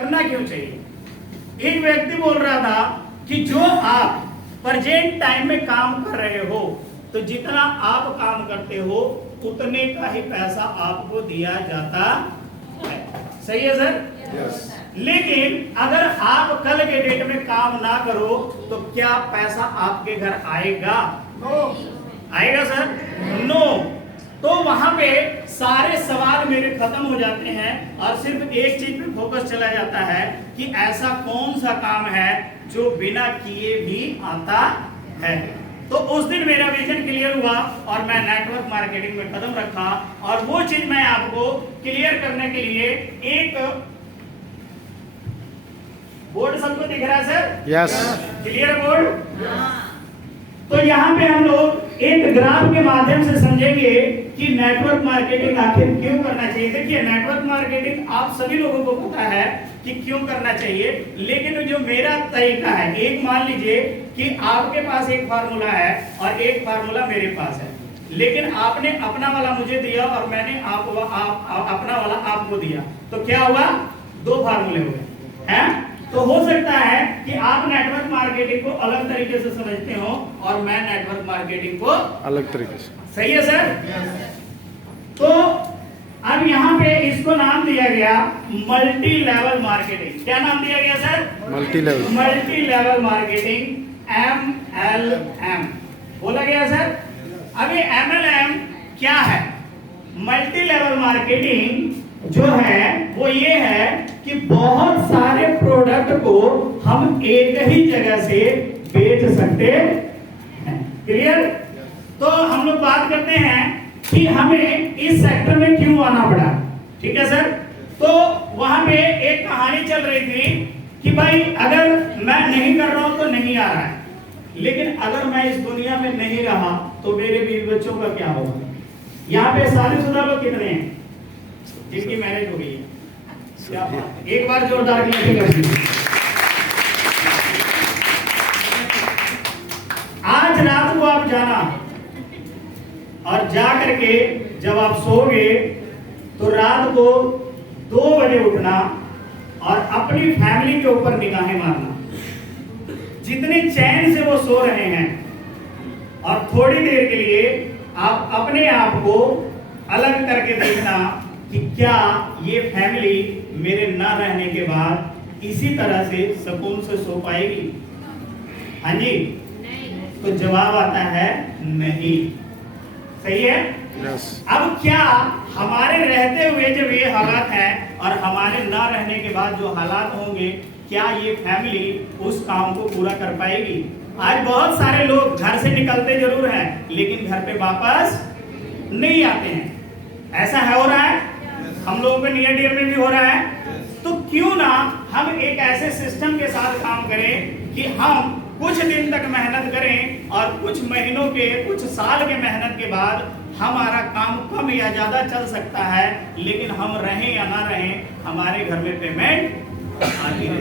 करना क्यों चाहिए? एक व्यक्ति बोल रहा था कि जो आप प्रेजेंट टाइम में काम कर रहे हो तो जितना आप काम करते हो उतने का ही पैसा आपको दिया जाता है। सही है सर? यस। लेकिन अगर आप कल के डेट में काम ना करो तो क्या पैसा आपके घर आएगा? आएगा सर? नो। तो वहां पे सारे सवाल मेरे खत्म हो जाते हैं और सिर्फ एक चीज पे फोकस चला जाता है कि ऐसा कौन सा काम है जो बिना किए भी आता है। तो उस दिन मेरा विजन क्लियर हुआ और मैं नेटवर्क मार्केटिंग में कदम रखा और वो चीज मैं आपको क्लियर करने के लिए एक बोर्ड सबको दिख रहा है सर? यस। Clear board? तो यहाँ पे हम लोग एक ग्राफ के माध्यम से समझेंगे कि नेटवर्क मार्केटिंग आखिर क्यों करना चाहिए। देखिए नेटवर्क मार्केटिंग आप सभी लोगों को पता है कि क्यों करना चाहिए, लेकिन जो मेरा तरीका है, एक मान लीजिए कि आपके पास एक फार्मूला है और एक फार्मूला मेरे पास है, लेकिन आपने अपना वाला मुझे दिया और मैंने अपना वाला आपको दिया, तो क्या हुआ? दो फार्मूले हुए हैं। तो हो सकता है कि आप नेटवर्क मार्केटिंग को अलग तरीके से समझते हो और मैं नेटवर्क मार्केटिंग को अलग तरीके से। सही है सर? तो अब यहाँ पे इसको नाम दिया गया मल्टी लेवल मार्केटिंग। क्या नाम दिया गया sir? Multi level. Multi level marketing, MLM बोला गया सर। अभी MLM क्या है? मल्टी लेवल मार्केटिंग जो है वो ये है कि बहुत सारे प्रोडक्ट को हम एक ही जगह से बेच सकते हैं। क्लियर? तो हम लोग बात करते हैं कि हमें इस सेक्टर में क्यों आना पड़ा। ठीक है सर? तो वहां पे एक कहानी चल रही थी कि भाई अगर मैं नहीं कर रहा हूं तो नहीं आ रहा है, लेकिन अगर मैं इस दुनिया में नहीं रहा तो मेरे बीवी बच्चों का क्या होगा? यहाँ पे शादीशुदा लोग कितने हैं जिनकी मैरिज हो गई है? क्या बात है? एक बार जोरदार क्लैपिंग कर दीजिए। आज रात को आप जाना और जा करके जब आप सोओगे तो रात को 2 बजे उठना और अपनी फैमिली के ऊपर निगाहें मारना, जितने चैन से वो सो रहे हैं, और थोड़ी देर के लिए आप अपने आप को अलग करके देखना कि क्या ये फैमिली मेरे ना रहने के बाद इसी तरह से सुकून से सो पाएगी? हाँ जी? तो जवाब आता है नहीं। सही है? यस। अब क्या हमारे रहते हुए जब ये हालात हैं और हमारे ना रहने के बाद जो हालात होंगे, क्या ये फैमिली उस काम को पूरा कर पाएगी? आज बहुत सारे लोग घर से निकलते जरूर हैं लेकिन घर पे वापस नहीं आते हैं। ऐसा है, हो रहा है, हम लोगों के नियर डियर में भी हो रहा है। तो क्यों ना हम एक ऐसे सिस्टम के साथ काम करें कि हम कुछ दिन तक मेहनत करें और कुछ महीनों के, कुछ साल के मेहनत के बाद हमारा काम कम या ज्यादा चल सकता है, लेकिन हम रहें या ना रहें हमारे घर में पेमेंट आती है।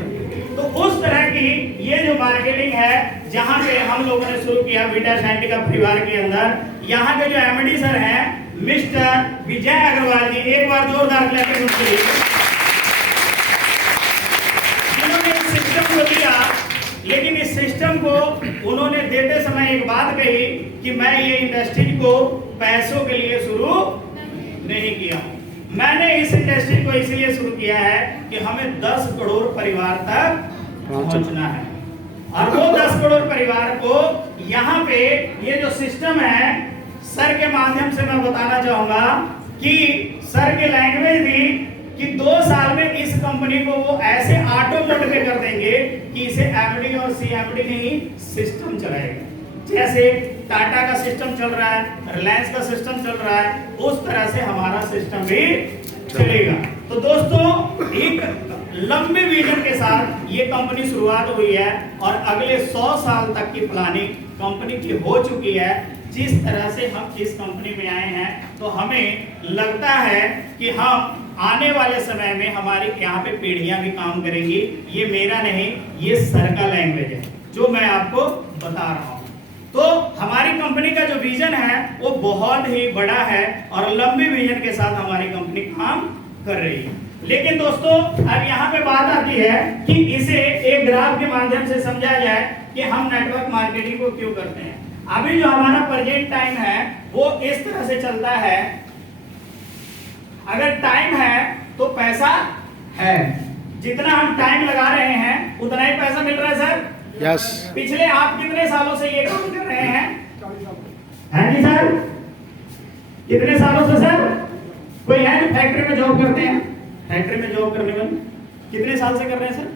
तो उस तरह की ये जो मार्केटिंग है, जहां पे हम लोगों ने शुरू किया बीटा साइंटिफिक का परिवार के अंदर, यहाँ के जो एमडी सर हैं मिस्टर विजय अग्रवाल जी, एक बार जोरदार क्लैपिंग उनके लिए। उन्होंने इस सिस्टम को दिया, लेकिन इस सिस्टम को उन्होंने देते समय एक बात कही कि मैं ये इंडस्ट्री को पैसों के लिए शुरू नहीं किया, मैंने इस इंडस्ट्री को इसलिए शुरू किया है कि हमें 10 करोड़ परिवार तक पहुंचना है। और वो 10 करोड़ परिवार को यहाँ पे ये जो सिस्टम है, सर के माध्यम से मैं बताना चाहूंगा कि सर की लैंग्वेज थी कि 2 साल में इस कंपनी को वो ऐसे ऑटोमेट में कर देंगे कि इसे एमडी और सीएमडी नहीं सिस्टम चलाएगा। जैसे टाटा का सिस्टम चल रहा है, रिलायंस का सिस्टम चल रहा है, उस तरह से हमारा सिस्टम भी चलेगा। तो दोस्तों एक लंबे विजन के साथ ये कंपनी शुरुआत हुई है और अगले 100 साल तक की प्लानिंग कंपनी की हो चुकी है। जिस तरह से हम इस कंपनी में आए हैं तो हमें लगता है कि हम आने वाले समय में हमारी यहाँ पे पीढ़ियां भी काम करेंगी। ये मेरा नहीं, ये सर का लैंग्वेज है जो मैं आपको बता रहा हूँ। तो हमारी कंपनी का जो विजन है वो बहुत ही बड़ा है और लंबे विजन के साथ हमारी कंपनी काम कर रही है। लेकिन दोस्तों अब यहाँ पे बात आती है कि इसे एक ग्राफ के माध्यम से समझा जाए कि हम नेटवर्क मार्केटिंग को क्यों करते हैं। अभी जो हमारा प्रेजेंट टाइम है वो इस तरह से चलता है, अगर टाइम है तो पैसा है, जितना हम टाइम लगा रहे हैं उतना ही पैसा मिल रहा है सर। यस। पिछले आप कितने सालों से ये काम कर रहे हैं? हैं जी सर, कितने सालों से सर? कोई है जो फैक्ट्री में जॉब करते हैं? फैक्ट्री में जॉब करने वाले कितने साल से कर रहे हैं सर?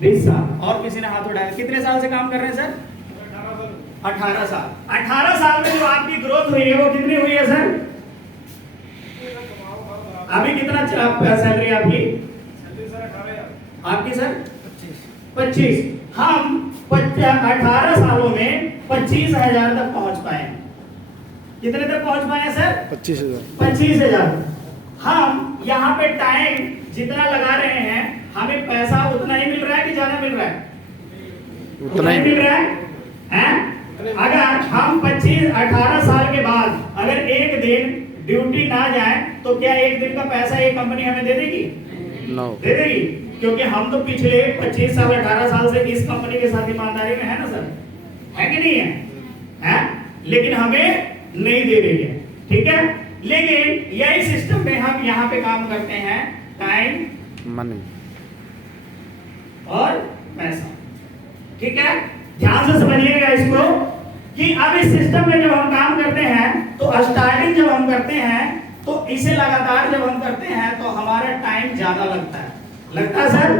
20 साल। और किसी ने हाथ उठाया, कितने साल से काम कर रहे हैं सर? 18 साल। 18 साल में जो आपकी ग्रोथ हुई है वो कितनी हुई है सर? अभी कितना सैलरी आपकी? आपकी सर 25। हम 18 सालों में 25,000 तक पहुंच पाए। कितने तक पहुंच पाए सर? 25,000। 25,000। हम यहाँ पे टाइम जितना लगा रहे हैं हमें पैसा उतना ही मिल रहा है कि ज्यादा मिल रहा है? उतना ही मिल रहा है? अगर हम 18 साल के बाद अगर एक दिन ड्यूटी ना जाए तो क्या एक दिन का पैसा ये कंपनी हमें दे देगी? नो। दे देगी, क्योंकि हम तो पिछले 25 साल 18 साल से इस कंपनी के साथ ईमानदारी में है ना सर, है कि नहीं है? है? लेकिन हमें नहीं दे रही है, ठीक है। लेकिन यही सिस्टम में हम यहाँ पे काम करते हैं, टाइम मनी और पैसा, ठीक है। ध्यान से समझिएगा इसको कि अब इस सिस्टम में जब हम काम करते हैं तो स्टार्टिंग जब हम करते हैं तो इसे लगातार जब हम करते हैं तो हमारा टाइम ज्यादा लगता है सर,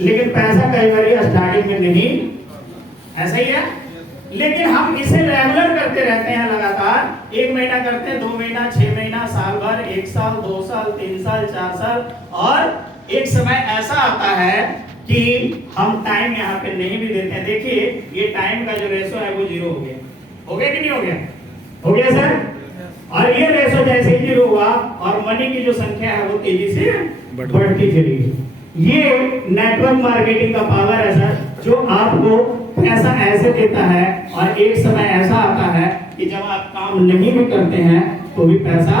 लेकिन पैसा कई बार स्टार्टिंग में नहीं, ऐसा ही है। लेकिन हम इसे रेगुलर करते रहते हैं लगातार, 1 महीना करते हैं, 2 महीना, 6 महीना, साल भर, 1 साल, 2 साल, 3 साल, 4 साल, और एक समय ऐसा आता है कि हम टाइम यहाँ पे नहीं भी देते हैं। देखिए ये टाइम का जो रेशो है वो 0 हो गया कि नहीं हो गया? हो गया सर। और ये रेशो जैसे ही 0 हुआ और मनी की जो संख्या है वो तेजी से बढ़ती चली गई। ये नेटवर्क मार्केटिंग का पावर है सर, जो आपको पैसा ऐसे देता है और एक समय ऐसा आता है कि जब आप काम नहीं भी करते हैं तो भी पैसा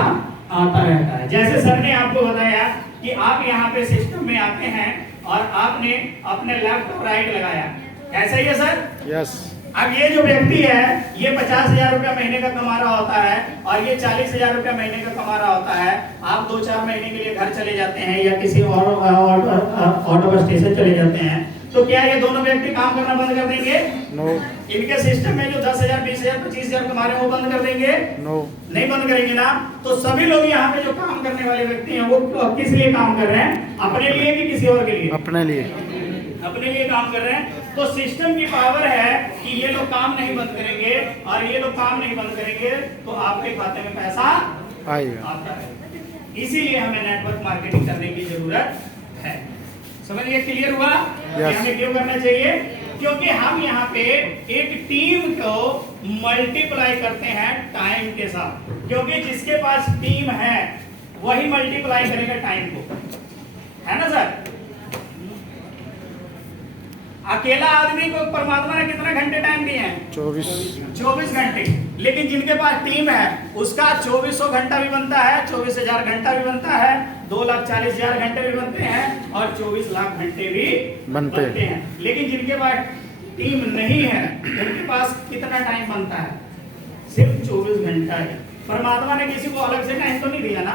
आता रहता है। जैसे सर ने आपको बताया कि आप यहाँ पे सिस्टम में आते हैं और आपने अपने लेफ्ट और राइट लगाया, ऐसा ही है सर? यस। अब ये जो व्यक्ति है ये 50,000 रुपया महीने का कमा रहा होता है और ये 40,000 रुपया महीने का कमा रहा होता है। आप 2-4 महीने के लिए घर चले जाते हैं या किसी और ऑटो स्टेशन चले जाते हैं, तो क्या ये दोनों व्यक्ति काम करना बंद कर देंगे? नो। इनके सिस्टम में जो 10,000, 20,000, 25,000 कमा रहे हैं वो बंद कर देंगे? नो। नहीं बंद करेंगे ना। तो सभी लोग यहाँ पे जो काम करने वाले व्यक्ति हैं वो किस लिए काम कर रहे हैं? अपने लिए कि किसी और के लिए? अपने लिए। अपने लिए काम कर रहे हैं। तो सिस्टम की पावर है कि ये लोग काम नहीं बंद करेंगे और ये लोग काम नहीं बंद करेंगे तो आपके खाते में पैसा आएगा, आता है। इसीलिए हमें नेटवर्क मार्केटिंग करने की जरूरत है। समझिए, क्लियर हुआ? yes. हमें क्यों करना चाहिए? क्योंकि हम यहाँ पे एक टीम को मल्टीप्लाई करते हैं टाइम के साथ, क्योंकि जिसके पास टीम है वही मल्टीप्लाई करेगा टाइम को, है ना सर? अकेला आदमी को परमात्मा ने कितना घंटे टाइम दिए हैं? 24 घंटे। लेकिन जिनके पास टीम है उसका 2400 घंटा भी बनता है, 24,000 घंटा भी बनता है, 2,40,000 घंटे भी बनते हैं और 24 लाख घंटे भी बनते हैं। लेकिन जिनके पास टीम नहीं है उनके पास कितना टाइम बनता है? सिर्फ 24 घंटा है। परमात्मा ने किसी को अलग से टाइम तो नहीं दिया ना,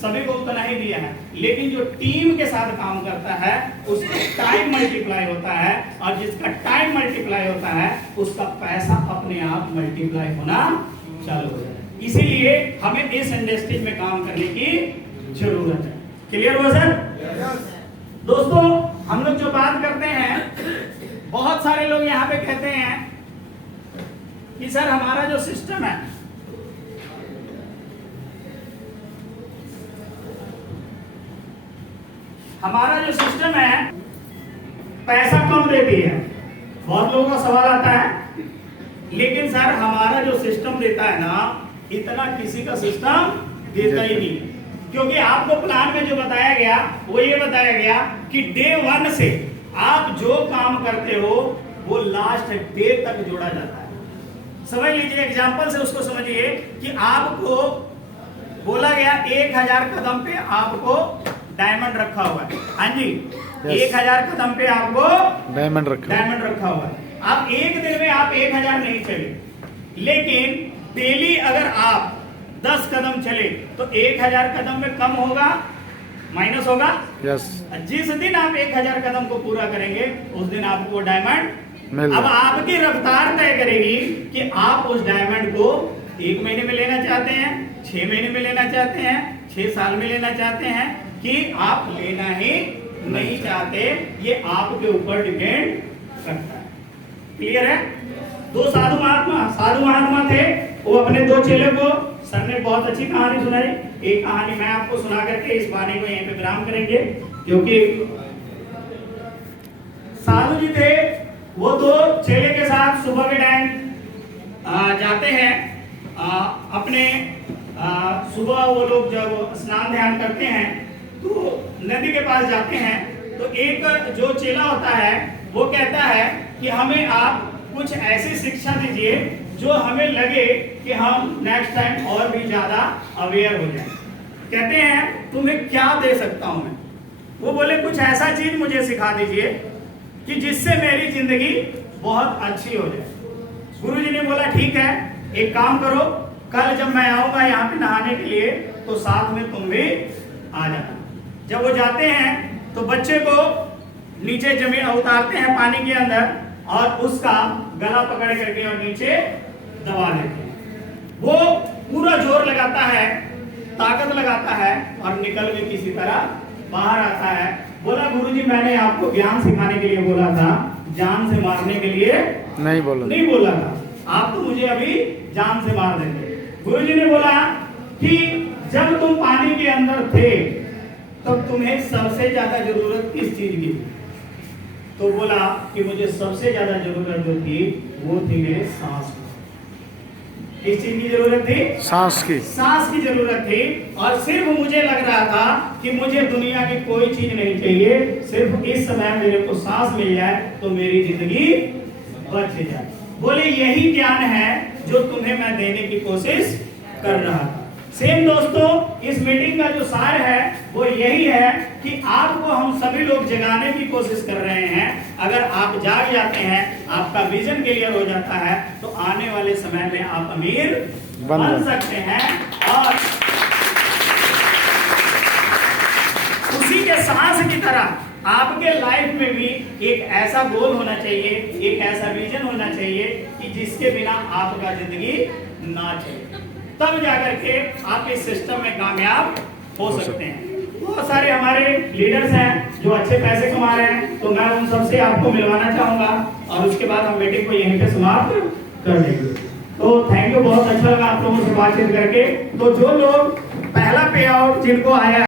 सभी को उतना ही दिया है। लेकिन जो टीम के साथ काम करता है उसका टाइम मल्टीप्लाई होता है और जिसका टाइम मल्टीप्लाई होता है उसका पैसा अपने आप मल्टीप्लाई होना चालू हो जाता है। इसीलिए हमें इस इंडस्ट्री में काम करने की जरूरत है। क्लियर हुआ सर? दोस्तों, हम लोग जो बात करते हैं, बहुत सारे लोग यहाँ पे कहते हैं कि सर हमारा जो सिस्टम है पैसा कम देती है। बहुत लोगों का सवाल आता है, लेकिन सर हमारा जो सिस्टम देता है ना, इतना किसी का सिस्टम देता ही नहीं। क्योंकि आपको प्लान में जो बताया गया वो ये बताया गया कि डे 1 से आप जो काम करते हो वो लास्ट डे तक जोड़ा जाता है। समझ लीजिए, एग्जांपल से उसको समझिए कि आपको बोला गया 1000 कदम पे आपको डायमंड रखा हुआ है। हाँ जी, 1000 कदम पे आपको डायमंड रखा हुआ है। आप एक दिन में आप 1000 नहीं चले, लेकिन डेली अगर आप 10 कदम चले तो 1000 कदम में कम होगा, माइनस होगा। यस। जिस दिन आप 1000 कदम को पूरा करेंगे उस दिन आपको डायमंड मिल अब आपकी रफ्तार तय करेगी कि आप उस डायमंड को 1 महीने में लेना चाहते हैं, 6 महीने में लेना चाहते हैं, 6 साल में लेना चाहते हैं, कि आप लेना ही नहीं चाहते। ये आपके ऊपर डिपेंड करता है। क्लियर है? 2 साधु महात्मा थे, वो अपने 2 चेले को सर ने बहुत अच्छी कहानी सुनाई। एक कहानी मैं आपको सुना करके इस वाणी को यहीं पे विराम करेंगे, क्योंकि साधु जी थे, वो 2 चेले के साथ सुबह के टाइम जाते हैं अपने सुबह वो लोग जब स्नान ध्यान करते हैं तो नदी के पास जाते हैं। तो एक जो चेला होता है वो कहता है कि हमें आप कुछ ऐसी शिक्षा दीजिए जो हमें लगे कि हम नेक्स्ट टाइम और भी ज्यादा अवेयर हो जाएं। कहते हैं तुम्हें क्या दे सकता हूं मैं? वो बोले कुछ ऐसा चीज मुझे सिखा दीजिए कि जिससे मेरी जिंदगी बहुत अच्छी हो जाए। गुरुजी ने बोला ठीक है, एक काम करो, कल जब मैं आऊंगा यहाँ पे नहाने के लिए तो साथ में तुम भी आ जाना। जब वो जाते हैं तो बच्चे को नीचे जमीन उतारते हैं पानी के अंदर और उसका गला पकड़ करके और नीचे दबा देते हैं। वो पूरा जोर लगाता है, ताकत लगाता है और निकल के किसी तरह बाहर आता है। बोला गुरुजी मैंने आपको ज्ञान सिखाने के लिए बोला था, जान से मारने के लिए नहीं बोला था। आप तो मुझे अभी जान से मार देंगे। गुरुजी ने बोला कि जब तुम पानी के अंदर थे तब तुम्हें सबसे ज्यादा जरूरत किस चीज की? तो बोला कि मुझे सबसे ज्यादा जरूरत जो थी वो थी मेरे सांस की। किस चीज की जरूरत थी? सांस की जरूरत थी। और सिर्फ मुझे लग रहा था कि मुझे दुनिया की कोई चीज नहीं चाहिए, सिर्फ इस समय मेरे को सांस मिल जाए तो मेरी जिंदगी बच जाए। बोले यही ज्ञान है जो तुम्हें मैं देने की कोशिश कर रहा था। सेम दोस्तों, इस मीटिंग का जो सार है वो यही है कि आपको हम सभी लोग जगाने की कोशिश कर रहे हैं। अगर आप जाग जाते हैं, आपका विजन क्लियर हो जाता है तो आने वाले समय में आप अमीर बन सकते हैं। और उसी के सांस की तरह आपके लाइफ में भी एक ऐसा गोल होना चाहिए, एक ऐसा विजन होना चाहिए कि जिसके बिना आपका जिंदगी ना चले, तब जाकर के आप इस सिस्टम में कामयाब हो सकते हैं। बहुत सारे हमारे लीडर्स हैं जो अच्छे पैसे कमा रहे हैं, तो मैं उन सबसे आपको मिलवाना चाहूंगा और उसके बाद हम मीटिंग को यहीं पे समाप्त कर देंगे। तो थैंक यू, बहुत अच्छा लगा आप लोगों से बातचीत करके। तो जो लोग पहला पे आउट जिनको आया